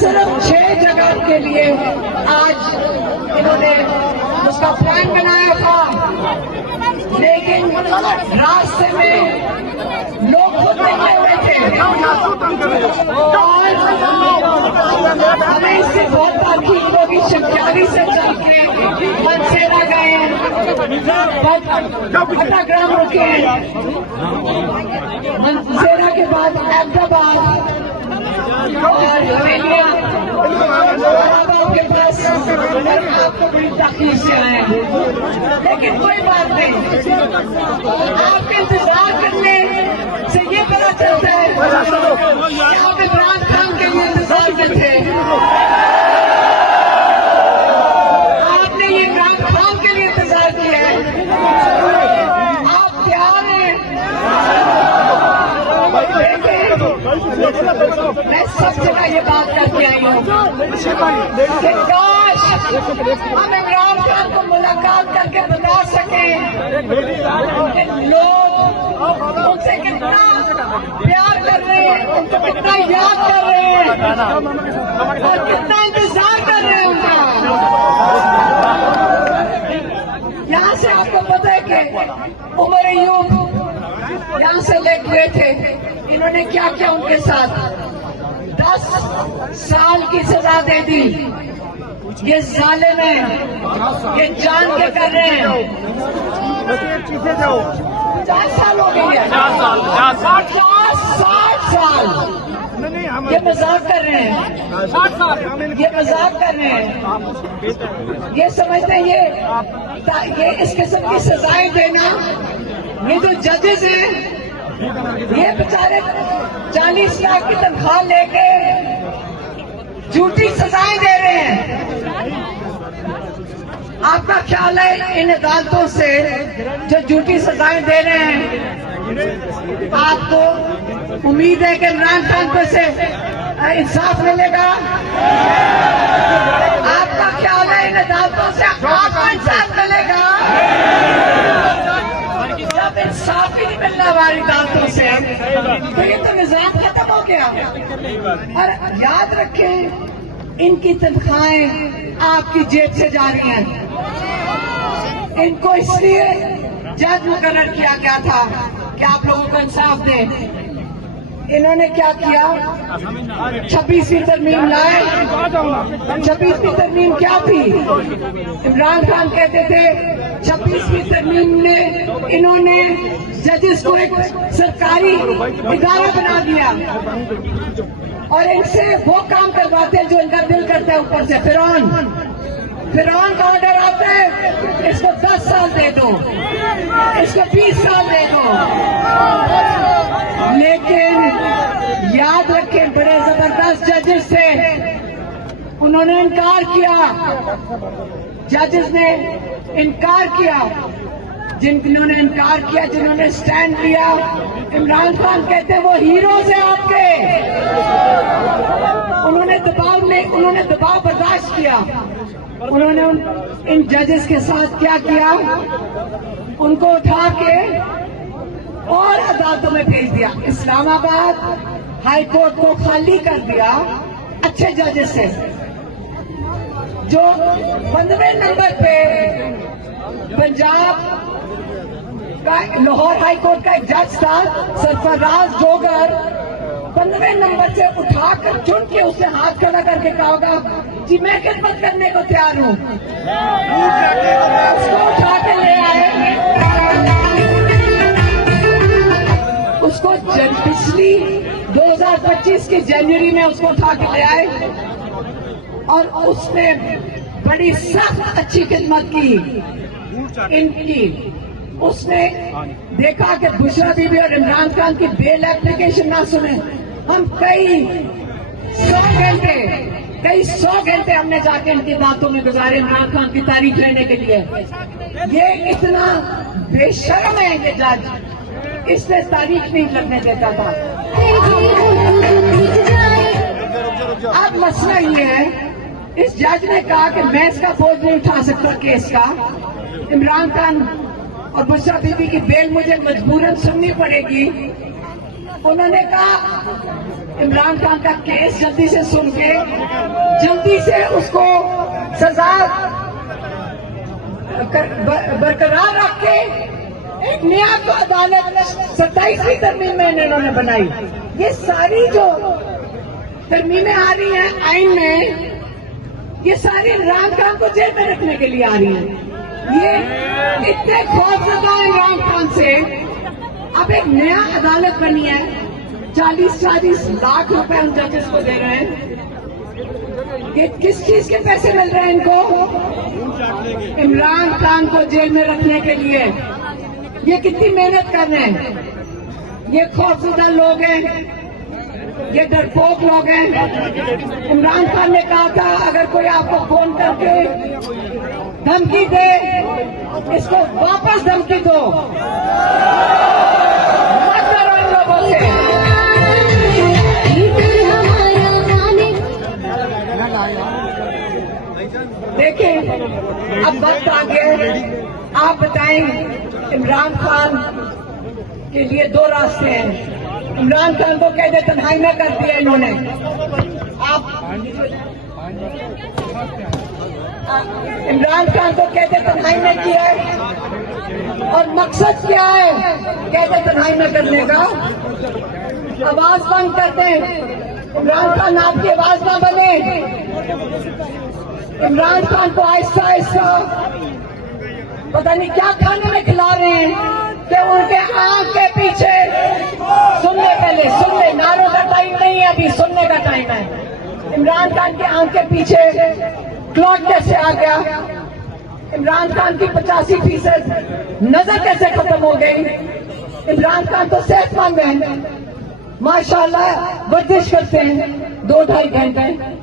सिर्फ 6 जगह के लिए आज इन्होंने उसका प्लान बनाया था, लेकिन रास्ते में लोग खुद निकले हुए थे और हमें इससे बहुत ताकीद होगी। शक्यारी से चल के मनसेरा गए, भट्टाग्राम रुके, मनसेरा के बाद अहमदाबाद और हवेलिया के पास आपको बड़ी तकलीफ से आए, लेकिन कोई बात नहीं, आपके इंतजार करने से ये पता चलता है कि आप इमरान खान के लिए इंतजार में थे। आपने ये इमरान खान के लिए इंतजार किया है, आप तैयार हैं। मैं सब जगह ये बात करके आई हूँ कि काश हम इमरान खान को मुलाकात करके बता सकें कि लोग उनसे कितना प्यार कर रहे हैं, उनको कितना याद कर रहे हैं और कितना इंतजार कर रहे हैं उनका। यहाँ से आपको पता है कि उमर अय्यूब यहाँ से ले गए थे, इन्होंने क्या किया उनके साथ, 10 साल की सजा दे दी। ये जालिम है, ये जान के कर रहे हैं। 50 साल हो गई है, 60 साल ये मजाक कर रहे हैं, ये मजाक कर रहे हैं। ये समझते हैं ये इस किस्म की सजाएं देना, ये जो जजेस हैं ये बेचारे 40 लाख की तनख्वाह लेके झूठी सजाएं दे रहे हैं। आपका ख्याल है इन अदालतों से जो झूठी सजाएं दे रहे हैं, आपको उम्मीद है कि इमरान खान को से इंसाफ मिलेगा? आपका ख्याल है इन अदालतों से आपको इंसाफ मिलेगा? जब इंसाफ ही नहीं मिलना हमारी अदालतों से तो ये तो निजाम खत्म हो गया। और याद रखें, इनकी तनख्वाहें आपकी जेब से जा रही हैं। इनको इसलिए जज मुकर्रर किया गया था कि आप लोगों को इंसाफ दें। इन्होंने क्या किया, 26वीं तरमीम लाए। 26वीं तरमीम क्या थी? इमरान खान कहते थे 26वीं तरमीम में इन्होंने जजेस को एक सरकारी इदारा बना दिया और इनसे वो काम करवाते हैं जो इनका दिल करता है। ऊपर से फिरौन का ऑर्डर आता है, इसको 10 साल दे दो, इसको 20 साल दे दो। लेकिन याद रखें, बड़े जबरदस्त जजेस थे, उन्होंने इनकार किया। जजेस ने इनकार किया, जिन्होंने इनकार किया, जिन्होंने स्टैंड लिया। इमरान खान कहते हैं वो हीरोज हैं आपके। उन्होंने दबाव बर्दाश्त किया। उन्होंने इन जजेस के साथ क्या किया, उनको उठा के और अदालतों में भेज दिया। इस्लामाबाद हाई कोर्ट को खाली कर दिया अच्छे जजेस से। जो 15वें नंबर पे पंजाब का लाहौर हाई कोर्ट का एक जज था सरफराज जोगर, 15वें नंबर से उठाकर चुन के उससे हाथ खड़ा करके कहा होगा जी मैं खिदमत करने को तैयार हूं। उसको उठा के ले आए, उसको पिछली 2025 की जनवरी में उसको उठा के ले आए और उसने बड़ी सख्त अच्छी खिदमत की इनकी। उसने देखा कि बुशरा बीबी और इमरान खान की बेल एप्लीकेशन ना सुने। हम कई सौ घंटे हमने जाके इनकी बातों में गुजारे इमरान खान की तारीख लेने के लिए। ये इतना बेशर्म है ये जज, इसने तारीख नहीं करने देता था। अब मसला ये है, इस जज ने कहा कि मैं इसका बोझ नहीं उठा सकता केस का। इमरान खान और बुशरा बीबी की बेल मुझे मजबूरन सुननी पड़ेगी। उन्होंने कहा इमरान खान का केस जल्दी से सुन के जल्दी से उसको सजा बरकरार रख के एक नया तो अदालत 27वीं तरमीम में इन्होंने बनाई। ये सारी जो तरमीमें आ रही हैं आइन में, ये सारी इमरान खान को जेल में रखने के लिए आ रही हैं। ये इतने खौफजदा इमरान खान से अब एक नया अदालत बनी है, 40-40 लाख रुपए उन जजेस को दे रहे हैं। ये किस चीज के पैसे मिल रहे हैं इनको? इमरान खान को जेल में रखने के लिए। ये कितनी मेहनत कर रहे हैं। ये खौफजदा लोग हैं, ये डरपोक लोग हैं। इमरान खान ने कहा था अगर कोई आपको फोन करके धमकी दे, इसको वापस धमकी दो, मत करो इन लोगों से। देखिए अब वक्त आ गया, आप बताएं। इमरान खान के लिए दो रास्ते हैं। इमरान खान को कैद तन्हाई में कर दिया इन्होंने। आप इमरान खान को कैद तन्हाई में किया है और मकसद क्या है कैद तन्हाई में करने का? आवाज बंद कर दें। इमरान खान आपकी आवाज ना बने। इमरान खान को आहिस्ता आहिस्ता पता नहीं क्या खाने में खिला रहे हैं कि उनके आंख के पीछे सुनने, पहले सुन ले, नारों का टाइम नहीं है, अभी सुनने का टाइम है। इमरान खान की आंख के पीछे क्लॉट कैसे आ गया? इमरान खान की 85% नजर कैसे खत्म हो गई? इमरान खान तो सेहतमंद है, माशाल्लाह वर्जिश करते हैं 2-2.5 घंटे।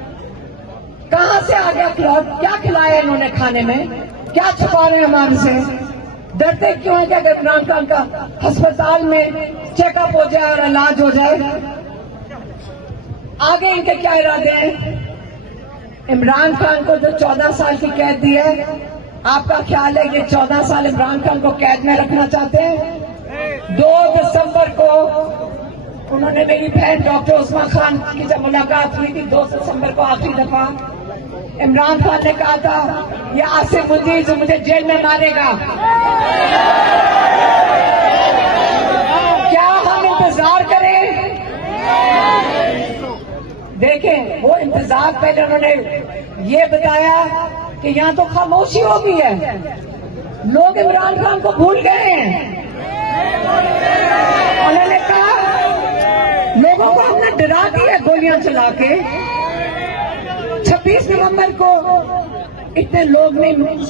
कहां से आ गया क्लॉट? क्या खिलाया इन्होंने खाने में? क्या छुपा रहे हैं हमारे से? डरते क्यों है कि अगर इमरान खान का अस्पताल में चेकअप हो जाए और इलाज हो जाए? आगे इनके क्या इरादे हैं? इमरान खान को जो 14 साल की कैद दी है, आपका ख्याल है ये 14 साल इमरान खान को कैद में रखना चाहते हैं? 2 दिसंबर को उन्होंने मेरी बहन डॉक्टर उस्मा खान की जब मुलाकात हुई थी, 2 दिसंबर को आखिरी दफा, इमरान खान ने कहा था ये आसिफ मुजीब जो मुझे जेल में मारेगा। क्या हम इंतजार करें? देखें वो इंतजार, पहले उन्होंने ये बताया कि यहां तो खामोशी हो गई है, लोग इमरान खान को भूल गए हैं। उन्होंने कहा लोगों को हमने डरा दिया गोलियां चला के। 26 नवंबर को इतने लोग नहीं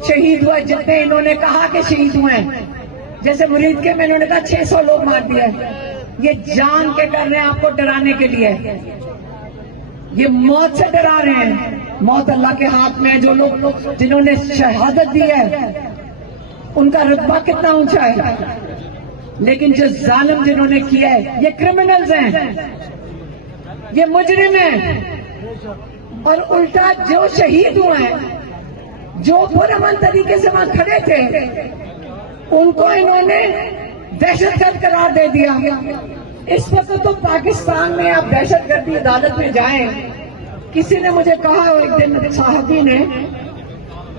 शहीद हुए जितने इन्होंने कहा कि शहीद हुए। जैसे मुरीद के में इन्होंने कहा 600 लोग मार दिए। ये जान के कर रहे हैं आपको डराने के लिए। ये मौत से डरा रहे हैं। मौत अल्लाह के हाथ में है। जो लोग जिन्होंने शहादत दी है उनका रुतबा कितना ऊंचा है, लेकिन जो जालिम जिन्होंने किया है ये क्रिमिनल्स हैं, ये मुजरिम हैं। और उल्टा जो शहीद हुए हैं, जो पुरअमन तरीके से वहां खड़े थे, उनको इन्होंने दहशतगर्द करार दे दिया। इस वक्त तो पाकिस्तान में आप दहशतगर्दी अदालत में जाएं। किसी ने मुझे कहा एक दिन साहबी ने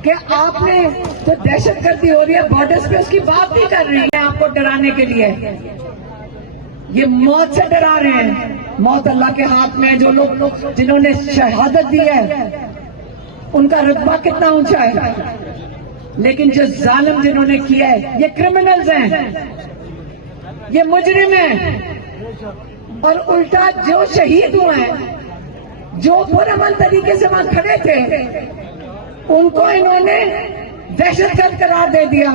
कि आपने तो दहशतगर्दी हो रही है बॉर्डर्स पे, उसकी बात नहीं कर रही है आपको डराने के लिए। ये मौत से डरा रहे हैं। मौत अल्लाह के हाथ में है। जो लोग जिन्होंने शहादत दी है उनका रुतबा कितना ऊंचा है, लेकिन जो जालिम जिन्होंने किया है ये क्रिमिनल्स हैं, ये मुजरिम हैं। और उल्टा जो शहीद हुए हैं, जो पुरअमन तरीके से वहां खड़े थे, उनको इन्होंने दहशतगर्द करार दे दिया।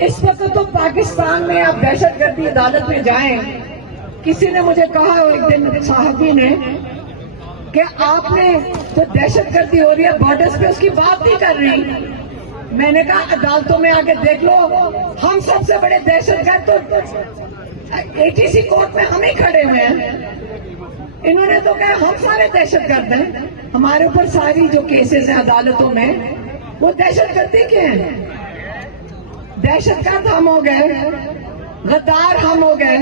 इस वक्त तो पाकिस्तान में आप दहशतगर्दी अदालत में जाएं। किसी ने मुझे कहा एक दिन साहबी ने कि आपने तो दहशतगर्दी हो रही है बॉर्डर्स पे, उसकी बात नहीं कर रही। मैंने कहा अदालतों में आके देख लो, हम सबसे बड़े दहशतगर्द तो एटीसी कोर्ट में हम ही खड़े हुए हैं। इन्होंने तो कहा हम सारे दहशतगर्द हैं। हमारे ऊपर सारी जो केसेस हैं अदालतों में वो दहशतगर्दी के हैं। दहशतगर्द हम हो गए, गद्दार हम हो गए।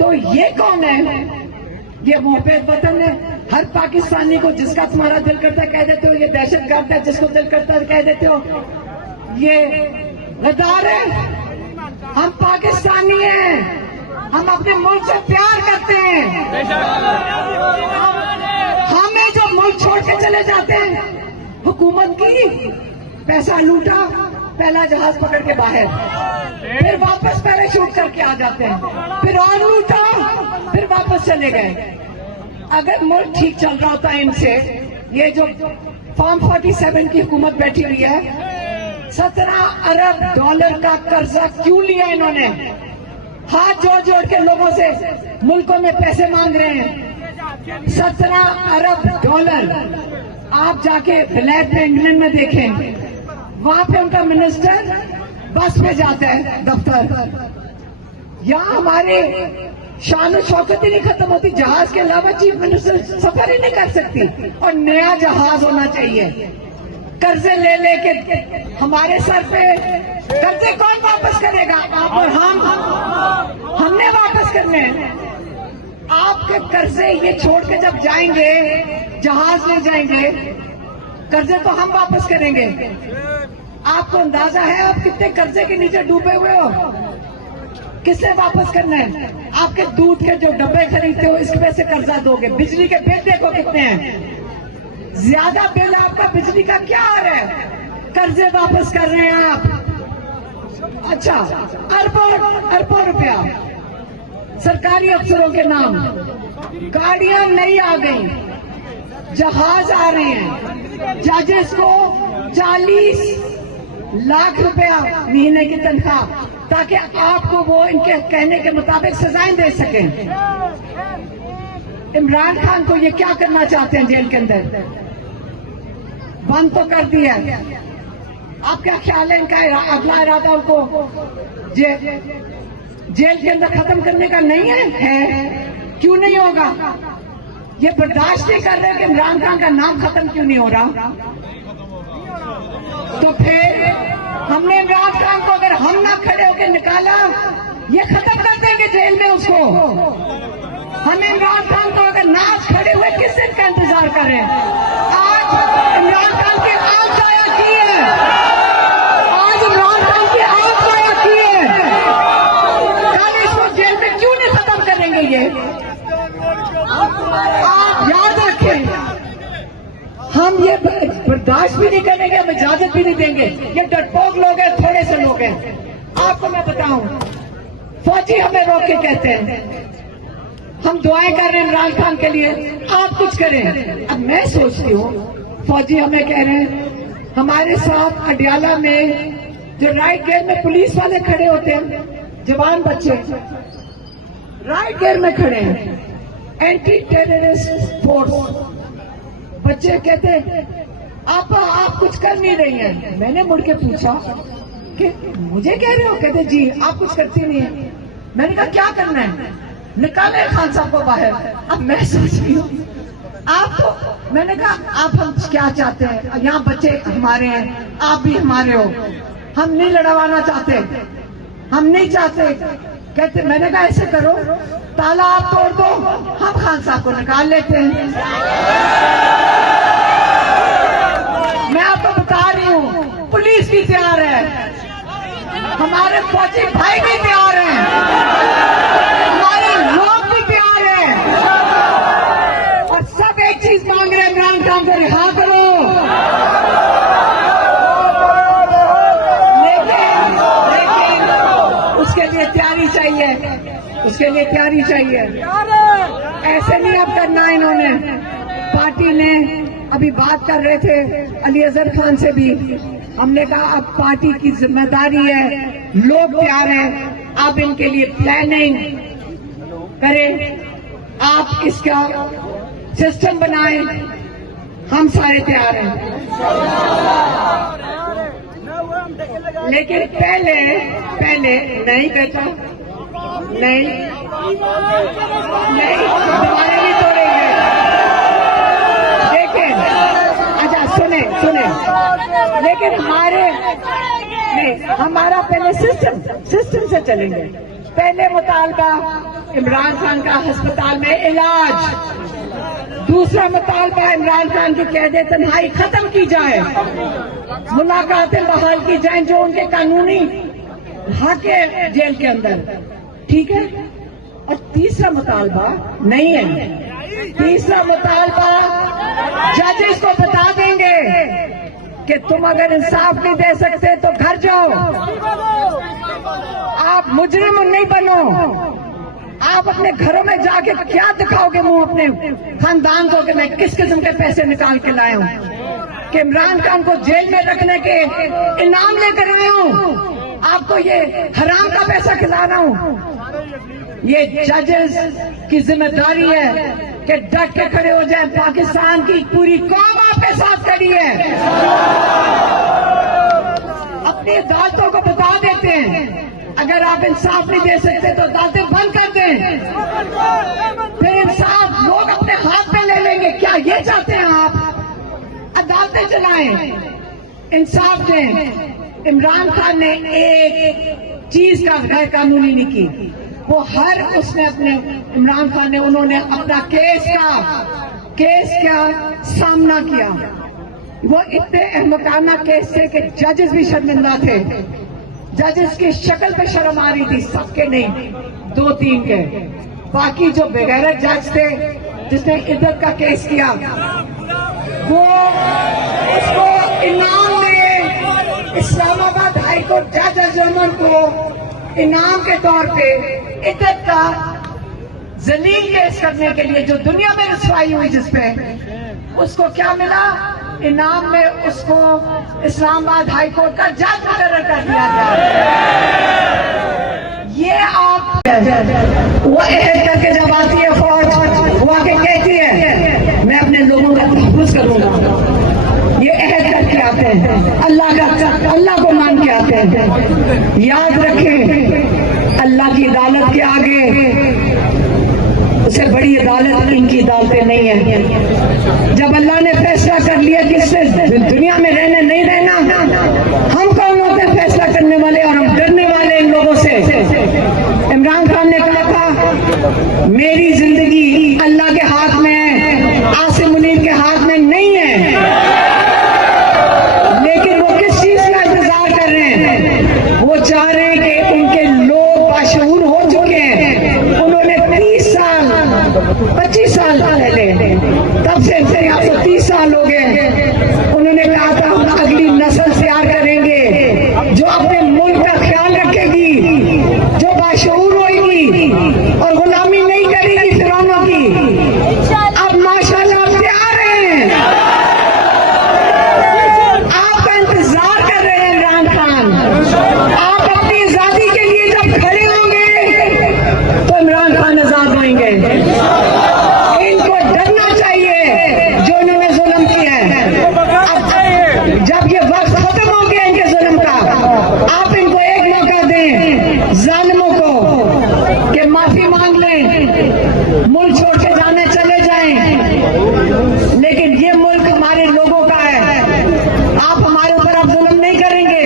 तो ये कौन है? ये मोहब्बत वतन है। हर पाकिस्तानी को जिसका तुम्हारा दिल करता है कह देते हो ये दहशतगर्द है, जिसको दिल करता है कह देते हो ये गद्दार है। हम पाकिस्तानी हैं, हम अपने मुल्क से प्यार करते हैं। हमें जो मुल्क छोड़ के चले जाते हैं, हुकूमत की पैसा लूटा, पहला जहाज पकड़ के बाहर, फिर वापस पैराशूट करके आ जाते हैं, फिर और लूटा, फिर वापस चले गए। अगर मुल्क ठीक चल रहा होता है इनसे, ये जो फॉर्म 47 की हुकूमत बैठी हुई है, 17 अरब डॉलर का कर्जा क्यों लिया इन्होंने? हाथ जोड़ जोड़ के लोगों से मुल्कों में पैसे मांग रहे हैं। 17 अरब डॉलर। आप जाके विलायत में इंग्लैंड में देखें, वहां पे उनका मिनिस्टर बस में जाता है दफ्तर। यहाँ हमारे शान शौकत ही नहीं खत्म होती, जहाज के अलावा चीफ मिनिस्टर सफर ही नहीं कर सकती। और नया जहाज होना चाहिए। कर्जे ले लेके हमारे सर पे, कर्जे कौन वापस करेगा? आप और हमने वापस करने हैं। आपके कर्जे ये छोड़ के जब जाएंगे, जहाज ले जाएंगे, कर्जे तो हम वापस करेंगे। आपको अंदाजा है आप कितने कर्जे के नीचे डूबे हुए हो? किससे वापस करना है? आपके दूध के जो डब्बे खरीदते हो इसमें से कर्जा दोगे। बिजली के बिल देखो कितने हैं, ज्यादा बिल आपका बिजली का क्या आ रहा है? कर्जे वापस कर रहे हैं आप। अच्छा, अरबों रुपया सरकारी अफसरों के नाम, गाड़ियां नई आ गई, जहाज आ रहे हैं, जजेस को 40 लाख रुपया महीने की तनख्वाह, ताकि आपको वो इनके कहने के मुताबिक सजाएं दे सकें। इमरान खान को ये क्या करना चाहते हैं जेल के अंदर? बंद तो कर दिया। आप क्या ख्याल है इनका अगला इरादा उनको जेल के अंदर खत्म करने का नहीं है? क्यों नहीं होगा? ये बर्दाश्त नहीं कर रहे कि इमरान खान का नाम खत्म क्यों नहीं हो रहा? तो फिर हमने इमरान खान को अगर हम ना खड़े होकर निकाला, ये खत्म कर देंगे जेल में उसको। हम इमरान खान को अगर ना खड़े हुए किस दिन का इंतजार कर रहे हैं? आज इमरान खान की आंख जाया की है, आज इमरान खान की आंख जाया की है। कल इसको जेल में क्यों नहीं खत्म करेंगे? ये आप याद रखें, हम ये बर्दाश्त भी नहीं करेंगे, हम इजाजत भी नहीं देंगे। ये डरपोक लोग हैं, थोड़े से लोग हैं। आपको मैं बताऊं, फौजी हमें रोक के कहते हैं हम दुआएं कर रहे हैं इमरान खान के लिए, आप कुछ करें। अब मैं सोचती हूँ फौजी हमें कह रहे हैं, हमारे साथ अडियाला में जो राइट गेट में पुलिस वाले खड़े होते हैं, जवान बच्चे राइट गेट में खड़े हैं, एंटी टेररिस्ट फोर्स, बच्चे कहते आप कुछ कर नहीं रही हैं। मैंने मुड़ के पूछा कि मुझे कह रहे हो? कहते जी आप कुछ करती नहीं है। मैंने कहा क्या करना है? निकाले खान साहब को बाहर। अब मैं सोच रही हूँ आप तो, मैंने कहा आप हम क्या चाहते हैं? यहाँ बच्चे हमारे हैं, आप भी हमारे हो, हम नहीं लड़वाना चाहते, हम नहीं चाहते। कहते, मैंने कहा ऐसे करो, ताला आप तोड़ दो, हम खान साहब को निकाल लेते हैं। मैं आपको बता रही हूँ पुलिस भी तैयार है, हमारे फौजी भाई भी तैयार हैं, हमारे लोग भी तैयार हैं, और सब एक चीज मांग रहे हैं, इमरान खान को रिहा करो। लेकिन उसके लिए तैयारी चाहिए, उसके लिए तैयारी चाहिए। ऐसे नहीं अब करना। इन्होंने पार्टी ने अभी बात कर रहे थे अली अजहर खान से भी, हमने कहा अब पार्टी की जिम्मेदारी है, लोग तैयार हैं, आप इनके लिए प्लानिंग करें, आप इसका सिस्टम बनाएं, हम सारे तैयार हैं। लेकिन पहले नहीं बेटा, नहीं दोबारा नहीं तोड़ेंगे। लेकिन अच्छा सुने, लेकिन हमारा पहले सिस्टम से चलेंगे। पहले मुतालबा इमरान खान का अस्पताल में इलाज। दूसरा मुतालबा इमरान खान की कैद तन्हाई खत्म की जाए, मुलाकातें बहाल की जाएं जो उनके कानूनी हक है जेल के अंदर, ठीक है। और तीसरा मुतालबा नहीं है, तीसरा मुतालबा जजेस को बता देंगे कि तुम अगर इंसाफ नहीं दे सकते तो घर जाओ, आप मुजरिम नहीं बनो। आप अपने घरों में जाके क्या दिखाओगे मुंह अपने खानदान को कि मैं किस किस्म के पैसे निकाल के लाया हूं, कि इमरान खान को जेल में रखने के इनाम लेकर आया हूं, आपको ये हराम का पैसा खिला रहा हूं। ये जजेस की जिम्मेदारी है कि डट के खड़े हो जाए। पाकिस्तान की पूरी कौम आपके साथ खड़ी है। अपनी अदालतों को बता देते हैं अगर आप इंसाफ नहीं दे सकते तो अदालतें बंद कर दें, फिर इंसाफ लोग अपने हाथ में ले लेंगे। क्या ये चाहते हैं आप? अदालतें चलाएं, इंसाफ दें। इमरान खान ने एक चीज का गैर कानूनी नहीं की, वो हर उसने अपने इमरान खान ने उन्होंने अपना केस का सामना किया। वो इतने अहमकाना केस थे कि जजेस भी शर्मिंदा थे, जजेस की शक्ल पे शर्म आ रही थी, सबके नहीं, 2-3 के। बाकी जो बेगैरत जज थे जिसने इज्जत का केस किया वो उसको इनाम में इस्लामाबाद हाईकोर्ट जज अजमन को इनाम के तौर पे इज्जत का जलील केस करने के लिए जो दुनिया में रसवाई हुई जिसपे उसको क्या मिला? इनाम में उसको इस्लामाबाद हाईकोर्ट का जज मुकर्रर कर दिया गया। ये आप वो अहद करके जब आती है फौज, वो आके कहती है मैं अपने लोगों का तहफ़्फ़ुज़ करूंगा, ये अहद करके आते हैं, अल्लाह को मान के आते हैं। याद रखें अल्लाह की अदालत के आगे उससे बड़ी अदालत इनकी अदालतें नहीं है। जब अल्लाह ने फैसला कर लिया कि इससे दुनिया में रहने नहीं रहना, हम कौन होते हैं फैसला करने वाले? और हम डरने वाले इन लोगों से। इमरान खान ने कहा था मेरी जिंदगी अल्लाह के हाथ में है, आसिम मुनीर के हाथ में नहीं है। लेकिन वो किस चीज का इंतजार कर रहे हैं? वो चाह रहे हैं कि उनके लोग बाशऊर हो चुके हैं। उन्होंने 30 साल 25 साल पहले, तब से 30 साल हो गए, उन्होंने कहा था हम अगली नस्ल तैयार करेंगे जो अपने मुल्क का ख्याल रखेगी, जो बाशऊर होगी और गुलामी नहीं करेगी फिरौनों की। अब माशाल्लाह आप तैयार हैं, आपका इंतजार कर रहे हैं इमरान खान। आप अपनी आजादी के लिए जब खड़े होंगे तो इमरान खान आजाद होंगे। इनको डरना चाहिए जो इन्होंने जुल्म किया है। अब जब ये वक्त खत्म हो गया इनके जुल्म का, आप इनको एक मौका दें जालिमों को कि माफी मांग लें, मुल्क छोड़ के जाने चले जाएं। लेकिन ये मुल्क हमारे लोगों का है, आप हमारे ऊपर अब जुल्म नहीं करेंगे।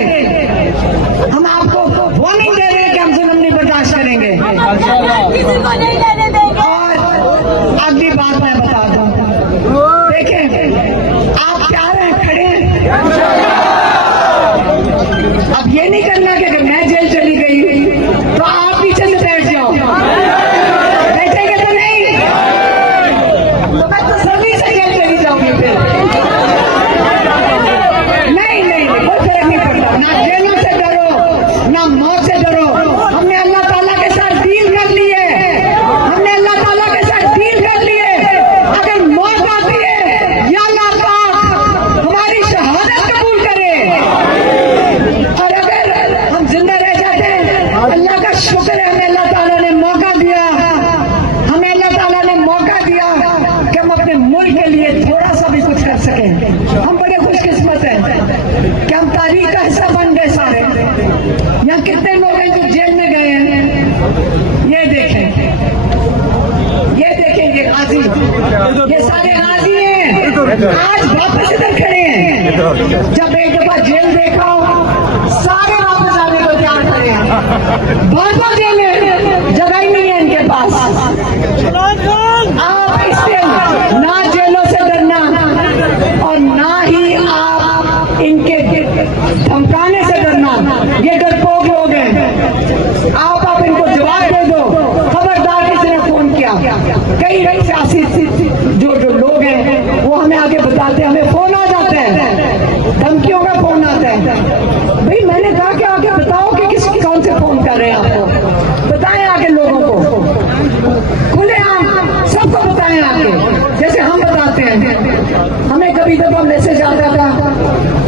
हम आपको वार्निंग दे रहे हैं कि हम जुल्म नहीं बर्दाश्त करेंगे। और अगली बात मैं बता दूं, देखें आप क्या रहे खड़े हैं, अब ये नहीं करना कि मैं जेल चली गई तो आप पीछे से बैठ जाओ, बैठेंगे तो नहीं, तो मैं तो सभी से जेल चली जाऊंगी फिर। नहीं, कोई फर्क नहीं पड़ता, ना जेलों से डरो ना मौत से डरो। हमने अल्लाह ताला के साथ डील कर ली है, हमने अल्लाह ताला के साथ डील कर ली है। अगर मौत आती है या अल्लाह पाक हमारी शहादत कबूल करे, और अगर हम जिंदा रह जाते हैं अल्लाह का शुक्र है, हमें अल्लाह ताला ने मौका दिया, हमें अल्लाह ताला ने मौका दिया कि हम अपने मुल्क के लिए थोड़ा सा भी कुछ कर सकें। हम बड़े खुशकिस्मत हैं कि हम तारीख का हिस्सा बन गए सारे। यहाँ कितने लोग हैं जो जेल में गए हैं, ये देखें, ये गाजी, ये सारे गाजी हैं, आज वापस इधर खड़े हैं। जब एक दफा जेल देखा हो सारे वापस आने को तैयार खड़े हैं। बहुत जेल है, जगह ही नहीं है इनके पास। पास। आप इससे ना जेलों से डरना और ना ही आप इनके धमकाने से डरना। ये डरपोक लोग हैं, आप इनको जवाब दे दो। खबरदार किसी ने फोन किया, कई सियासी जो लोग हैं वो हमें आगे बताते हैं, हमें फोन आ जाते हैं, धमकियों का फोन आता है। भाई मैंने कहा कि आगे बताओ कि कौन से फोन कर रहे हैं, आपको बताएं आगे, लोगों को खुलेआम सबको बताएं आगे, जैसे हम बताते हैं। हमें कभी दफा मैसेज आता था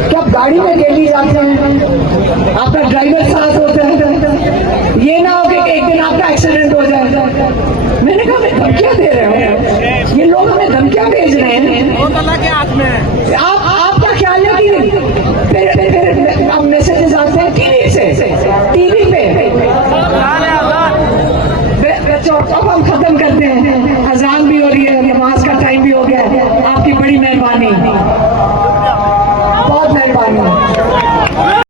कि आप गाड़ी में डेली जाते हैं, आपका ड्राइवर साथ होता है, ये ना हो कि एक दिन आपका एक्सीडेंट हो जाए। मैंने कहा मैं धमकियां दे रहे हो, ये लोग हमें धमकियां भेज रहे हैं, आप क्या ख्याल है कि फिर मैसेजेस आते हैं टीवी पे। बच्चों अब हम खत्म करते हैं, अजान भी हो रही है, नमाज का टाइम भी हो गया है। आपकी बड़ी मेहरबानी, बहुत मेहरबानी।